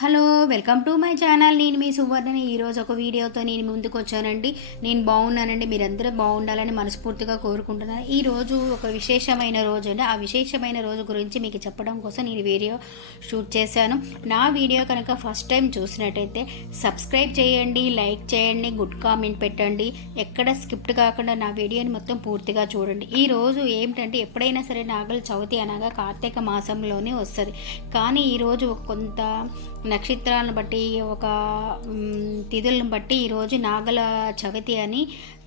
Hello welcome to my channel. నేను మీ సువర్ణని. ఈరోజు ఒక వీడియోతో నేను ముందుకు వచ్చానండి నేను బాగున్నానండి. మీరందరూ బాగుండాలని మనస్ఫూర్తిగా కోరుకుంటున్నాను. ఈ రోజు ఒక విశేషమైన రోజు అండి. ఆ విశేషమైన రోజు గురించి మీకు చెప్పడం కోసం నేను వీడియో షూట్ చేశాను. నా వీడియో కనుక ఫస్ట్ టైం చూసినట్టయితే సబ్స్క్రైబ్ చేయండి లైక్ చేయండి గుడ్ కామెంట్ పెట్టండి. ఎక్కడ స్కిప్ట్ కాకుండా నా వీడియోని మొత్తం పూర్తిగా చూడండి. ఈ రోజు ఏమిటంటే ఎప్పుడైనా సరే నాగల చవితి అనగా కార్తీక మాసంలోనే వస్తుంది. కానీ ఈరోజు కొంత నక్షత్రాలను బట్టి ఒక తిథులను బట్టి ఈరోజు నాగల చవితి అని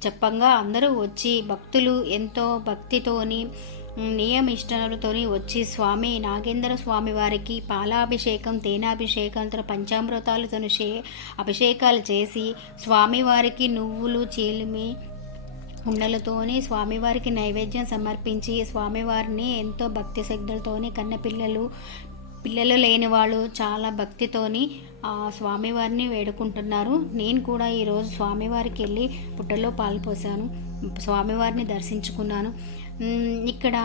చెప్పంగా అందరూ వచ్చి భక్తులు ఎంతో భక్తితోని నియమిష్టలతోని వచ్చి స్వామి నాగేంద్ర స్వామి వారికి పాలాభిషేకం తేనాభిషేకంతో పంచామృతాలతో అభిషేకాలు చేసి స్వామివారికి నువ్వులు చీలిమి ఉండలతోని స్వామివారికి నైవేద్యం సమర్పించి స్వామివారిని ఎంతో భక్తి శ్రద్ధలతోని కన్నపిల్లలు పిల్లలు లేని వాళ్ళు చాలా భక్తితోని స్వామివారిని వేడుకుంటున్నారు. నేను కూడా ఈరోజు స్వామివారికి వెళ్ళి పుట్టలో పాలు పోసాను. స్వామివారిని దర్శించుకున్నాను. ఇక్కడ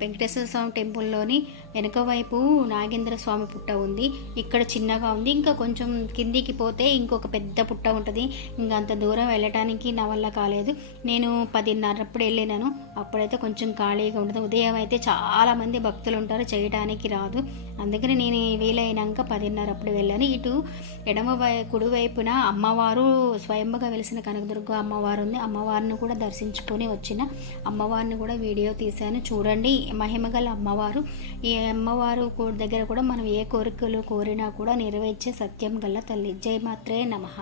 వెంకటేశ్వర స్వామి టెంపుల్లోని వెనుక వైపు నాగేంద్ర స్వామి పుట్ట ఉంది. ఇక్కడ చిన్నగా ఉంది. ఇంకా కొంచెం కిందికి పోతే ఇంకొక పెద్ద పుట్ట ఉంటుంది. ఇంకా అంత దూరం వెళ్ళటానికి నా వల్ల కాలేదు. నేను పదిన్నరప్పుడు వెళ్ళినాను. అప్పుడైతే కొంచెం ఖాళీగా ఉంటుంది. ఉదయం అయితే చాలా మంది భక్తులు ఉంటారు. చేయడానికి రాదు. అందుకని నేను వీలైన ఇంకా పదిన్నర అప్పుడు వెళ్ళాను. ఇటు ఎడమ వై కుడివైపున అమ్మవారు స్వయంగా వెలిసిన కనకదుర్గ అమ్మవారు ఉంది. అమ్మవారిని కూడా దర్శించుకొని వచ్చిన అమ్మవారిని కూడా వీడియో తీశాను. చూడండి మహిమగల అమ్మవారు. ఈ అమ్మవారు దగ్గర కూడా మనం ఏ కోరికలు కోరినా కూడా నెరవేర్చే సత్యం గల తల్లి. జై మాత్రే నమః.